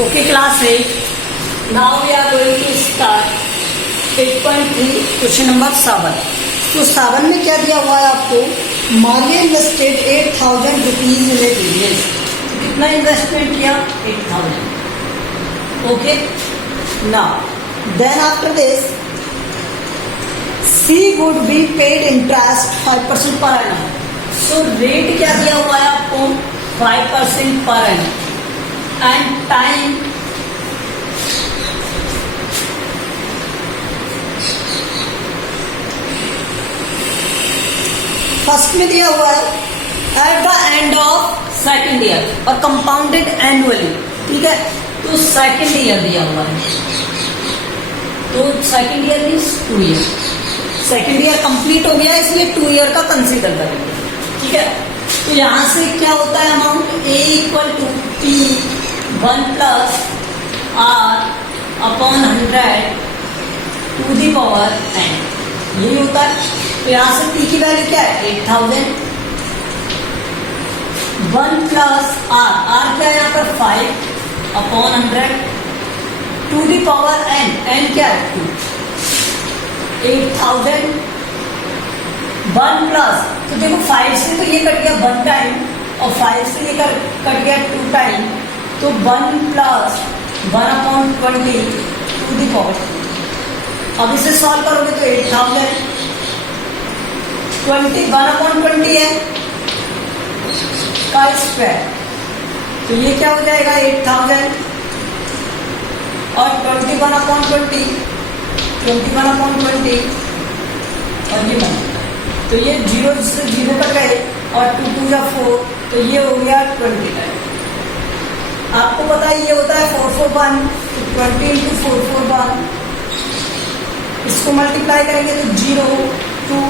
Okay, class 8. Now we are going to start 8.3 question number 7. तो 7 में क्या दिया हुआ है आपको? Maliya invested 8,000 rupees in a business. कितना इन्वेस्टमेंट किया? 8,000. Okay. Now then after this she would be paid interest 5% per annum. So rate क्या दिया हुआ है आपको? 5% per annum. And time first में दिया हुआ है at the end of second year और कंपाउंडेड एनुअली. ठीक है, तो सेकेंड ईयर दिया हुआ है. तो second year means 2 year. Second year complete हो गया इसलिए 2 ईयर का कंसीडर करेंगे. ठीक है, तो यहां से क्या होता है amount? A equal to P 1 plus R upon 100 to the power n. यही होता है. तो यहां से पी की वैल्यू क्या है? 8,000. 1 प्लस आर, आर क्या है यहाँ पर? 5 upon 100 to the power n. N क्या है? 2. 8,000 1 प्लस, तो देखो 5 से तो ये कट गया 1 टाइम और 5 से ये कट गया 2 टाइम. तो 1 plus 1 upon 20 to the power. अब इसे सॉल्व करोगे तो 8,000 1 अपॉन 20 है का स्क्वायर. तो ये क्या हो जाएगा? 8,000 और 21 अपॉन 20 21 अपॉन 20 और ये 1. तो ये 0 से 0 कट गए और 2 2 या 4, तो ये हो गया 20 टाइम. आपको पता है ये होता है 441. तो 20 इंटू 441 इसको मल्टीप्लाई करेंगे तो 0 2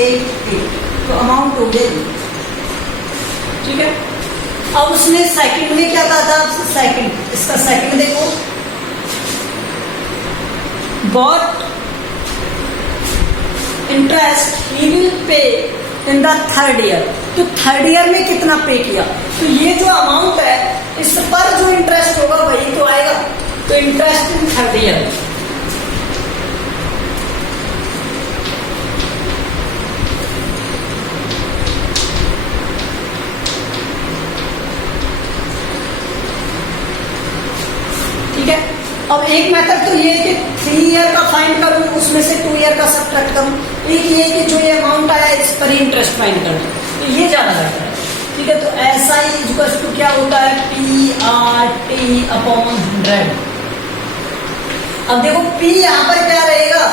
8 8. तो अमाउंट हो गया. ठीक है, अब उसने सेकंड में क्या कहा था आपसे? सेकंड, इसका सेकंड देखो. Bot interest he will pay in the third year. तो थर्ड ईयर में कितना पे किया? तो ये जो अमाउंट है इस पर जो इंटरेस्ट होगा वही तो आएगा. तो इंटरेस्ट इन थर्ड ईयर. ठीक है, अब एक मेथड तो ये कि 3 ईयर का फाइंड करूं, उसमें से 2 ईयर का सब्ट्रैक्ट करूं. एक ये कि जो ये अमाउंट आया इस पर ही इंटरेस्ट फाइंड करूं. तो ये ज्यादा बेटर है. ठीक है, तो ऐसा ही इक्वल टू क्या होता है? P R T upon 100. अब देखो पी यहाँ पर क्या रहेगा?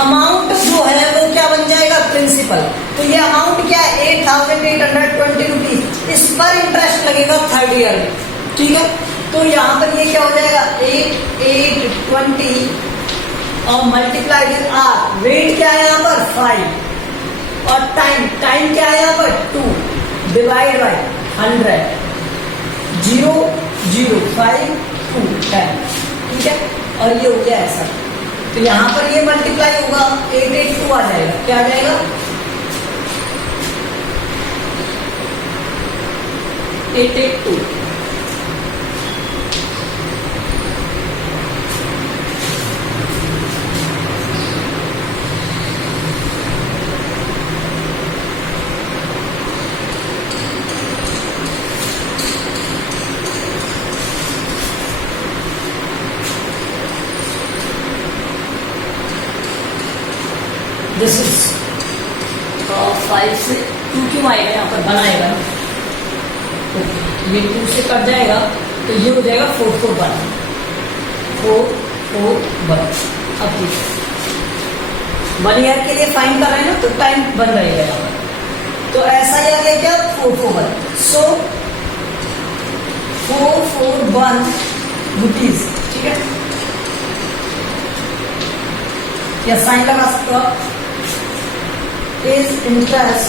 अमाउंट जो है वो क्या बन जाएगा? प्रिंसिपल. तो ये अमाउंट क्या है? 8,820 रुपीज. इस पर इंटरेस्ट लगेगा थर्ड ईयर में. ठीक है, तो यहाँ पर ये क्या हो जाएगा? 8,820 और मल्टीप्लाई विद आर. रेट क्या है यहाँ पर? 5 और टाइम क्या है यहाँ पर? 2 डिवाइड बाय 100 0 0 5 2 10. ठीक है, और ये हो गया ऐसा. तो यहाँ पर ये मल्टीप्लाई होगा 882 आ जाएगा. क्या आ जाएगा? 882. दिस इज 5 से 2 क्यों आएगा यहाँ पर? बनाएगा तो ये 2 से कट जाएगा तो ये हो जाएगा 441. 441. अब 1 ईयर के लिए फाइन कर रहे हैं ना, तो टाइम बन रहेगा यहाँ पर. तो ऐसा ही आ गया क्या? 441. सो 441 रुपीज. ठीक है, या साइन लगा सकते हो आप. is interest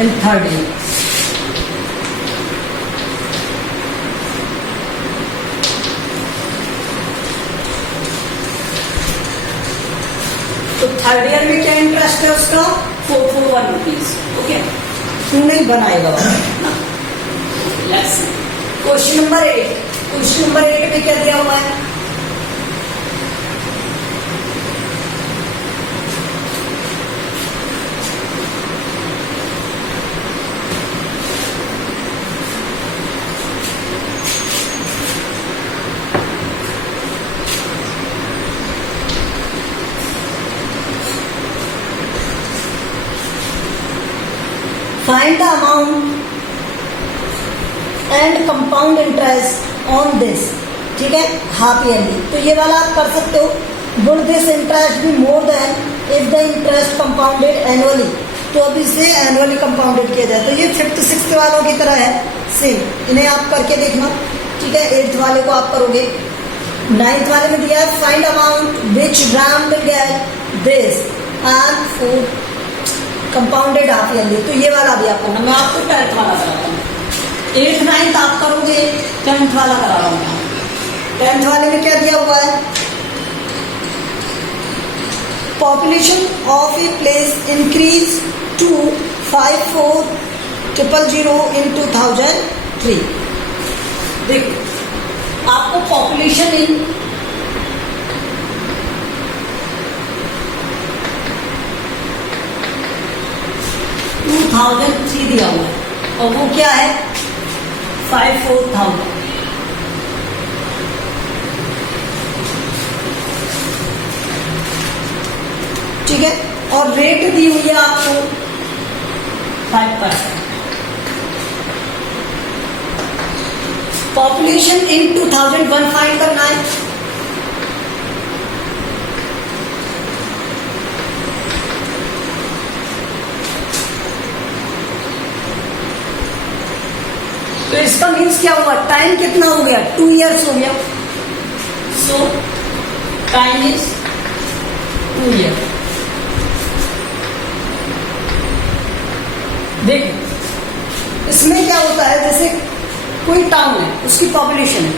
in third year. तो थर्ड ईयर में क्या इंटरेस्ट है उसका? 441 रुपीज. ओके, 2 नहीं बनाएगा ना। क्वेश्चन नंबर 8, क्वेश्चन नंबर 8 में क्या दिया हुआ है? Find the amount and compound interest on this, ठीक है, हाफ ईयरली। तो ये वाला आप कर सकते हो। Would this interest be more than if the interest compounded annually? तो अब इसे एनुअली कंपाउंडेड किया जाए। तो ये 5th 6th वालों की तरह है, सेम। इन्हें आप करके देखना, ठीक है। 8th वाले को आप करोगे। 9th वाले में दिया है find amount which RAM will get this and for compounded half yearly. तो ये वाला भी आप करना। मैं आपको 10th वाला कराता हूँ। 8th 9th आप करोगे, 10th वाला करा रहा हूँ। 10th वाले में क्या दिया हुआ है? Population of a place increase to 54,000 in 2003। देखो आपको पॉपुलेशन इन 2003 दिया हुआ है और वो क्या है? 54,000। ठीक है, और रेट दी हुई है आपको 5%। पॉपुलेशन इन 2001 फाइंड करना है। तो इसका मीन्स क्या हुआ? टाइम कितना हो गया? 2 years हो गया। सो टाइम इज 2 years। देखो इसमें क्या होता है, जैसे कोई टाउन है, उसकी पॉपुलेशन है,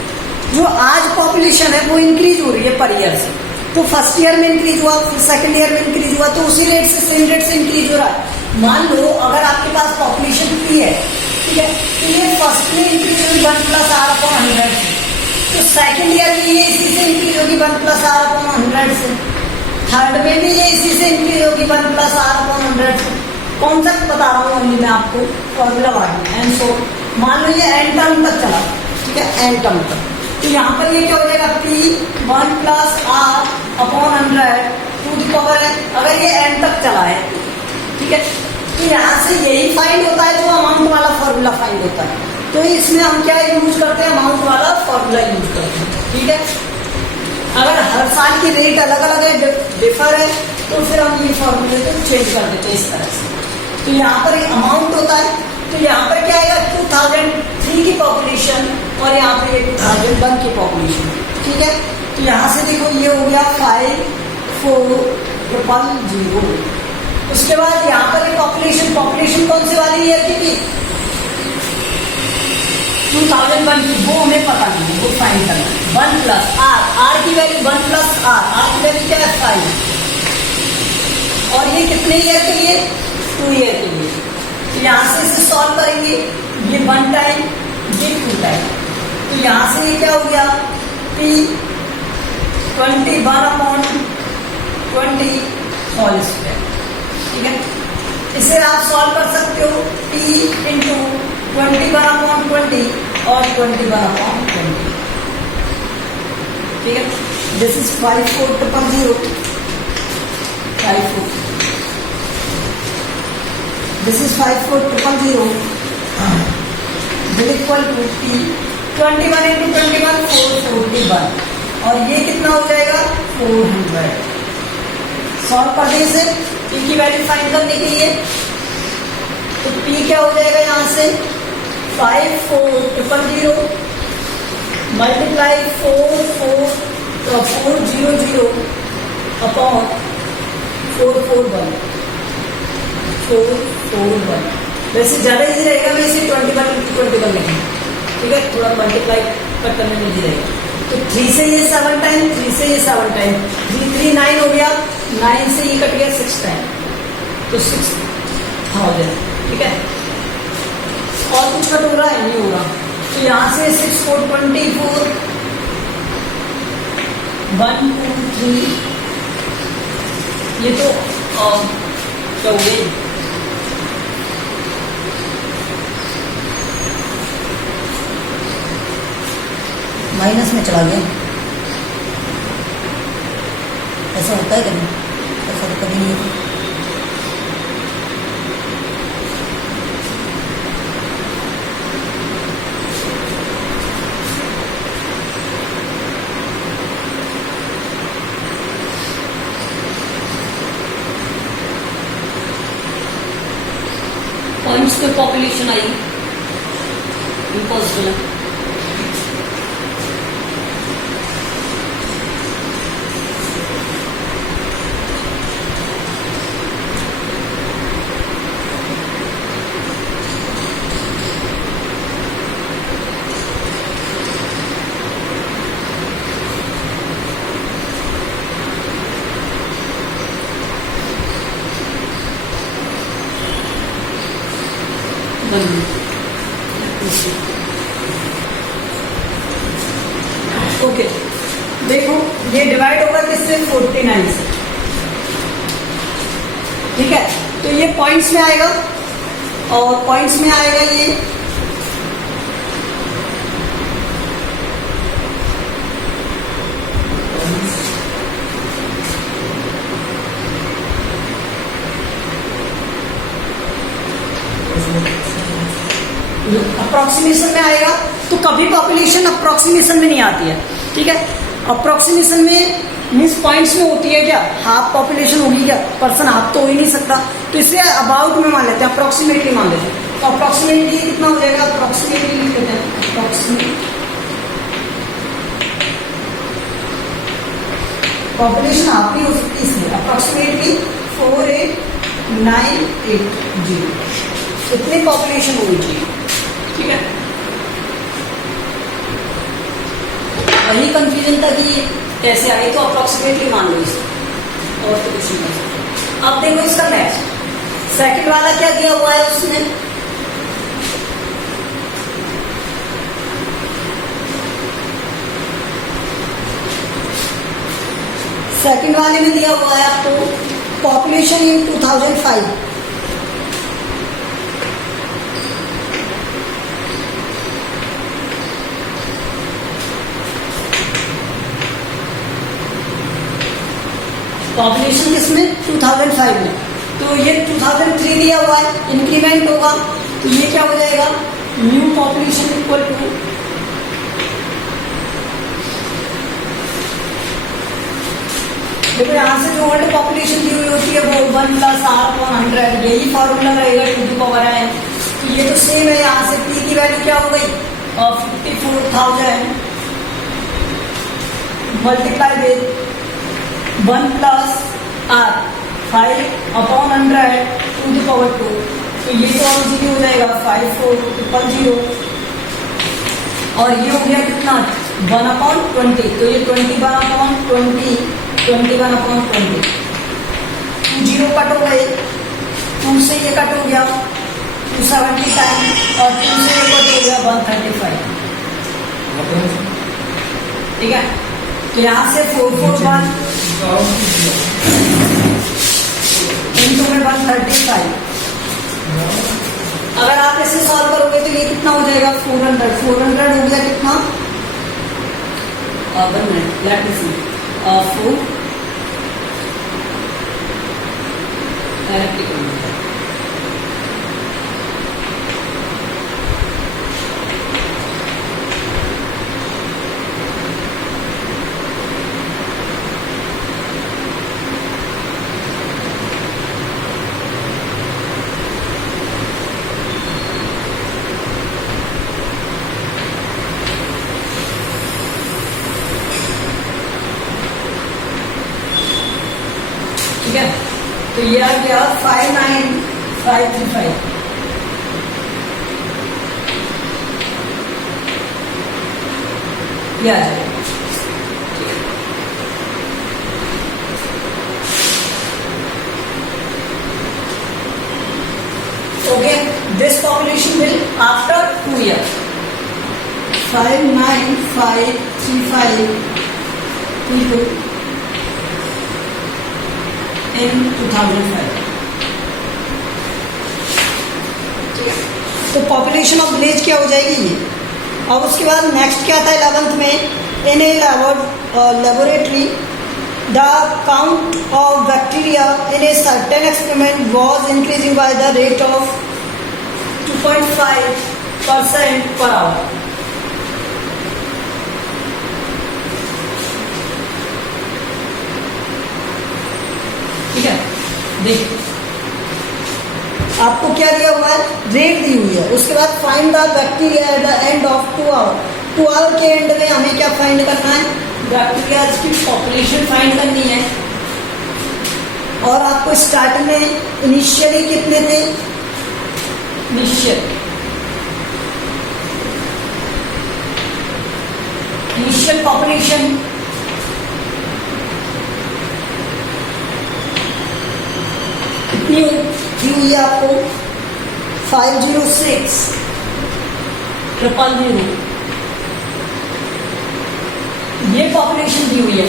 जो आज पॉपुलेशन है वो इंक्रीज हो रही है पर ईयर से। तो फर्स्ट ईयर में इंक्रीज हुआ, फिर सेकंड ईयर में इंक्रीज हुआ, तो उसी रेट से, सेम रेट से इंक्रीज हो रहा है। मान लो अगर आपके पास पॉपुलेशन 3 है, ठीक है, तो ये फर्स्ट में इंक्रीज होगी 1+R/100 से, तो सेकंड ईयर में ये इसी से इंक्रीज होगी 1+R/100 से, थर्ड में भी ये इसी से इंक्रीज होगी 1+R/100 से। कॉन्सेप्ट बता रहा हूँ अभी मैं आपको, फॉर्मूला वाला एंड सो मान लो ये एन टर्म तक चला, ठीक है, एन टर्म तक। तो यहाँ पर ये क्या हो जाएगा? P 1+R/100 to the power है, अगर ये एन तक चला है, ठीक है। तो यहाँ से यही फाइंड होता है जो अमाउंट वाला फॉर्मूला फाइंड होता है। तो इसमें हम क्या यूज करते हैं? अमाउंट वाला फॉर्मूला यूज करते हैं, ठीक है। अगर हर साल की रेट अलग अलग है, डिफर है, तो फिर हम ये फॉर्मूले को चेंज कर देते हैं इस तरह से। तो यहाँ पर अमाउंट होता है, तो यहाँ पर क्या आएगा? 2003 की पॉपुलेशन और यहाँ पर 2001 की पॉपुलेशन, ठीक है। तो यहाँ से देखो ये हो गया 54,000। उसके बाद यहाँ पर पॉपुलेशन कौन सी वाली ईयर की थी? 2001 की, वो हमें पता नहीं है, वो फाइंड करना है। 1+R, की वैल्यू 1+R की वैल्यू क्या है? 5। और ये कितने ईयर के लिए? 2 ईयर के लिए। तो यहाँ से इसे सॉल्व करेंगे, ये 1 टाइम, ये 2 टाइम। तो यहाँ से ये क्या हो गया? P 21/20 होल स्क्वायर, ठीक है। इसे आप सॉल्व कर सकते हो, P इंटू 21/20 और 21/20, ठीक है। This is 54,000, 54। This is 54,000 will equal to P 21 into 21 441 और ये कितना हो जाएगा? 400। सॉल्व कर दें इसे P की वैल्यू फाइंड करने के लिए। तो P क्या हो जाएगा? यहाँ से 54,000 मल्टीप्लाई 400 अपॉन 441। वैसे ज्यादा इजी रहेगा, मैं इसे 21 लिखेंगे, ठीक है। थोड़ा मल्टीप्लाई करने में इजी रहेगा। तो 3 से ये 7 टाइम, 3 से ये 7 टाइम, 3 3 9 हो गया, 9 से ये कट गया 6 टाइम, तो 6,000, ठीक है। और कुछ कट हो रहा है? नहीं हो रहा। तो यहाँ से 6 4 24, 1 2 3, ये तो क्या हो गई? माइनस में चला गया। ऐसा होता है कभी? ऐसा तो कभी नहीं होता। पॉइंट्स पे पॉपुलेशन आई, इम्पॉसिबल है। ओके, देखो ये डिवाइड होगा किससे? 49 से। ठीक है, तो ये पॉइंट्स में आएगा और पॉइंट्स में आएगा ये अप्रोक्सीमेशन में आएगा। तो कभी पॉपुलेशन अप्रोक्सीमेशन में नहीं आती है। ठीक है, अप्रोक्सीमेशन में मीन्स पॉइंट्स में होती है क्या? हाफ पॉपुलेशन होगी क्या? पर्सन हाफ तो हो ही नहीं सकता, तो इसलिए अबाउट में मान लेते हैं, अप्रोक्सीमेटली मान लेते हैं। तो अप्रोक्सीमेटली कितना हो जाएगा? अप्रोक्सीमेटली लिख लेते हैं, अप्रोक्सीमेट पॉपुलेशन हाफ नहीं हो सकती, इसलिए अप्रोक्सीमेटली 48980 इतनी पॉपुलेशन होनी चाहिए। ठीक है, वही कंफ्यूजन था कि कैसे आई, तो अप्रोक्सीमेटली मान लो इसको, और तो कुछ नहीं। अब देखो इसका मैच, सेकंड वाला क्या दिया हुआ है उसने? सेकंड वाले में दिया हुआ है आपको पॉपुलेशन इन 2005। पॉपुलेशन किसमें? 2005 में। तो ये 2003 दिया हुआ है, इंक्रीमेंट होगा, तो ये क्या हो जाएगा? न्यू पॉपुलेशन इक्वल टू देखो यहाँ से जो ओल्ड पॉपुलेशन दी हुई होती है वो 1 + R/100, यही फॉर्मूला रहेगा टू द पावर n। तो ये तो सेम है, यहाँ से p की वैल्यू क्या हो गई? 54,000 multiply with 1 + R 5/100 to the power 2। तो ये तो ऑलरेडी हो जाएगा 54,000 और ये हो गया कितना? 1/20। तो ये 21/20, 21/20। 2 0 कट हो गए, 2 से ये कट हो गया 270 टाइम, और 2 से ये कट हो गया 135। ठीक है, तो यहाँ से 441 इनटू में 135। अगर आप इसे सॉल्व करोगे तो ये कितना हो जाएगा? 400 हो गया कितना? 1 मिनट, लेट मी सी। 4 ठीक है, तो ये आ गया 59535। ये आ जाएगा। Okay, this population will after 2 years 59535 people in 2005. तो पॉपुलेशन ऑफ विलेज क्या हो जाएगी ये। अब उसके बाद नेक्स्ट क्या था 11th में, in a laboratory the count of bacteria in a certain experiment was increasing by the rate of 2.5% per our. ठीक है, देखिए आपको क्या दिया हुआ है, रेट दी हुई है। उसके बाद find the bacteria at the end of 2 hours। 2 hour के एंड में हमें क्या फाइंड करना है, बैक्टीरिया की पॉपुलेशन फाइंड करनी है। और आपको स्टार्टिंग में इनिशियली कितने थे, इनिशियल पॉपुलेशन कितनी दी हुई है आपको, 506,000 ये पॉपुलेशन दी हुई है।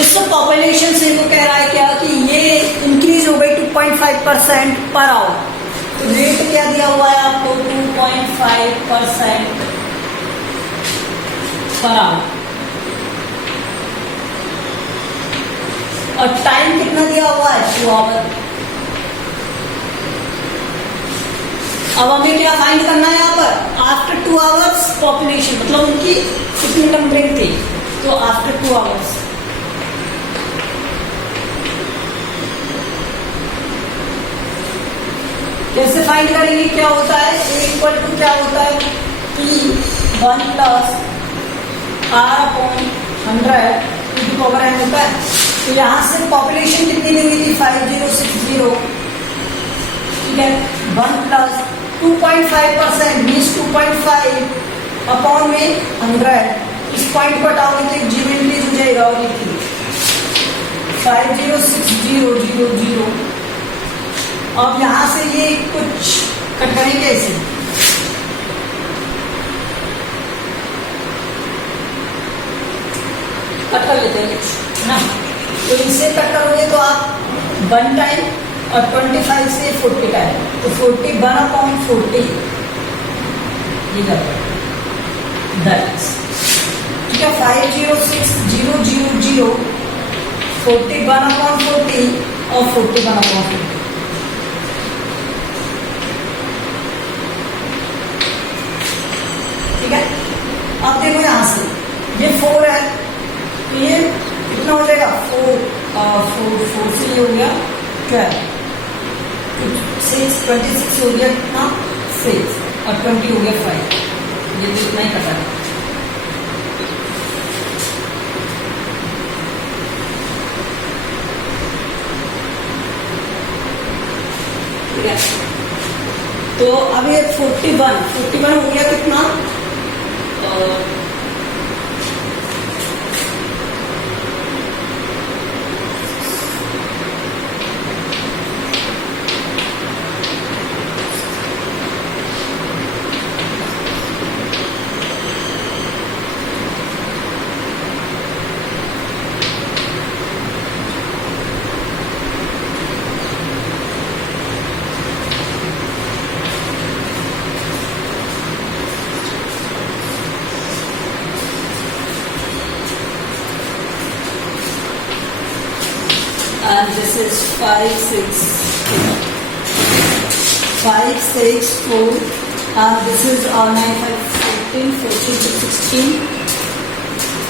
इस पॉपुलेशन से वो कह रहा है क्या कि ये इंक्रीज हो गई 2.5% पर आवर। तो रेट क्या दिया हुआ है आपको, 2.5% पर आवर। और टाइम कितना दिया हुआ है, 2 hours। अब हमें क्या फाइंड करना है यहाँ पर, आफ्टर 2 hours पॉपुलेशन, मतलब उनकी कितनी नंबरिंग थी। तो आफ्टर 2 hours कैसे फाइंड करेंगे, क्या होता है, A इक्वल टू क्या होता है, P1 प्लस R/100 n होता है। तो यहाँ से पॉपुलेशन कितनी दी हुई थी, 5060। ठीक है, 1 प्लस 2.5% मीन्स 2.5 अपॉन में 100। इस पॉइंट को हटाओगे तो एक जीरो इंक्रीज हो जाएगा और एक 506000। अब यहां से ये कुछ कट करेंगे ऐसे, कट कर लेते हैं कुछ ना। तो इसे कट करोगे तो आप 1 टाइम और 25 से 40 टाइम, तो 41/40 ये करते हैं। ठीक है, 506000 41/40 और 41/40। ठीक है, अब देखो यहां से ये 4 है, तो ये कितना हो जाएगा, 4 से ये हो गया 12, 26 हो गया कितना, 6 और 20 हो गया 5। ये तो इतना ही पता है। ठीक है, तो अब ये 41 हो गया कितना, and this is 564 and this is 9 5 14 14 16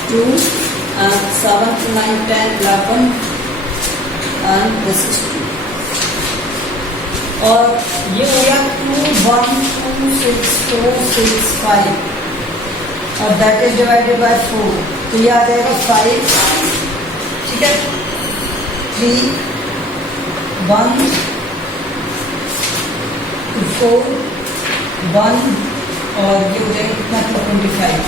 2 and 7 9 10 11 and this is 2 और ये हो गया 2 1 2 6 4 6 5 और that is divided by 4, तो ये आ जाएगा 5। ठीक है, 3 1 4 1 और ये हो जाएगा कितना, 25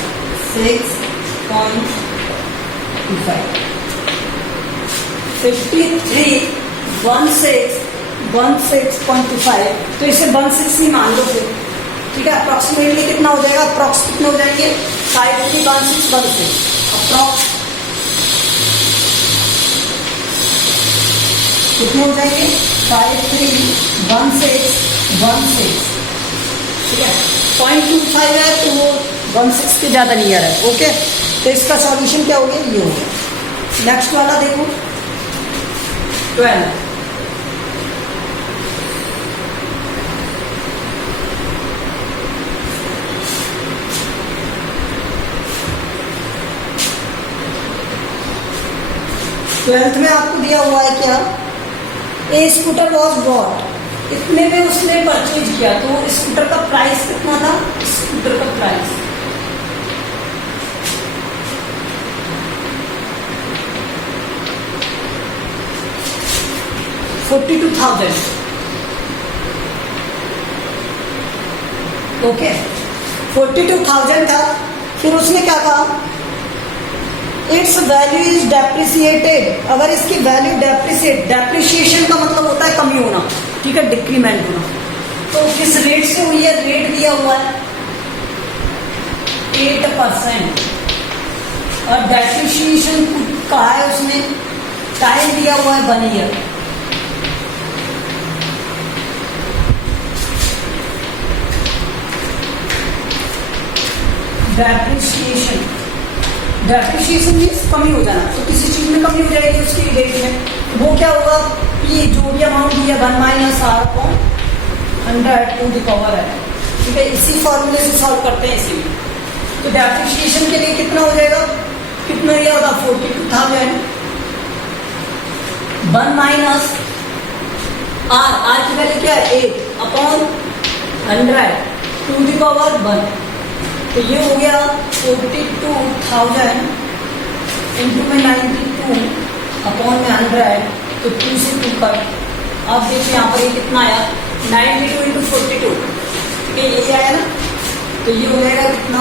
6.25 53 16 16.25, तो इसे 160 मान लो फिर, ठीक है। अप्रोक्सीमेटली कितना हो जाएगा, अप्रोक्स कितने हो जाएंगे, 531616 अप्रोक्स कितने हो जाएंगे, 531616, ठीक है। 0.25 है तो वो 16 के ज्यादा नियर है, ओके। तो इसका सॉल्यूशन क्या हो गया, ये हो गया। नेक्स्ट वाला देखो 12, ट्वेल्थ में आपको दिया हुआ है क्या, ए स्कूटर वॉज बॉट, इतने में उसने परचेज किया, तो स्कूटर का प्राइस कितना था, स्कूटर का प्राइस 42,000, ओके 42,000 था। फिर उसने क्या कहा, इट्स वैल्यू इज डेप्रिसिएटेड, अगर इसकी वैल्यू डेप्रिसिएशन का मतलब होता है कमी होना, ठीक है, डिक्रीमेंट होना, तो किस रेट से हुई है, रेट दिया हुआ है 8%, और डेप्रिसिएशन कहा है उसमें, टाइम दिया हुआ है 1 ईयर, डेप्रिसिएशन मीन्स कमी हो जाना, तो किसी चीज में कमी हो जाएगी उसकी रेट में, वो क्या होगा, ये जो भी अमाउंट दिया 1 minus R upon 100 to the power है, ठीक है। इसी फॉर्मूले से सॉल्व करते हैं इसी में, तो डेप्रिसिएशन के लिए कितना हो जाएगा, कितना दिया होगा 42,000, 1 माइनस आर की वैल्यू क्या है 8 अपॉन 100 टू द पावर 1, तो ये हो गया 42,000 इंटू में 92 अपॉन में 100, तो 2 से 2 कट, अब देखिए यहाँ पर ये कितना आया 92 इंटू 42, ठीक है, ये आया ना, तो ये हो जाएगा कितना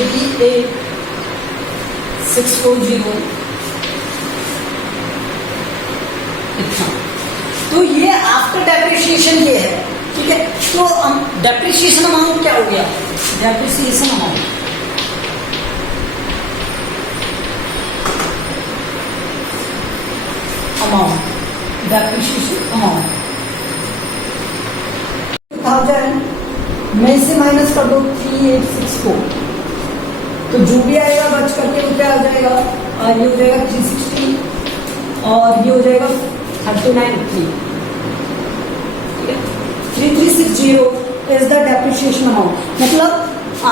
38,640 इतना, तो ये आफ्टर डेप्रिसिएशन ये है, ठीक है। तो डेप्रिसिएशन अमाउंट क्या हो गया, डेप्रिसिएशन अमाउंट डेप्रिसिएशन अमाउंट 1000 में से माइनस कर दो 3864, तो जो भी आएगा बच करके वो क्या आ जाएगा, ये हो जाएगा 360 और ये हो जाएगा 39,3, ठीक है। 3360 इज द डेप्रिसिएशन अमाउंट, मतलब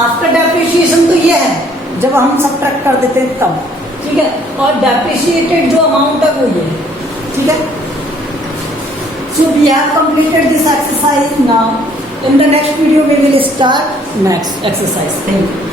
आफ्टर डेप्रिसिएशन तो ये है जब हम सब्ट्रैक्ट कर देते हैं तब, ठीक है, और डेप्रिसिएटेड जो अमाउंट है वो ये है, ठीक है। So we have completed this exercise, now in the next video we will start next exercise. Thank you.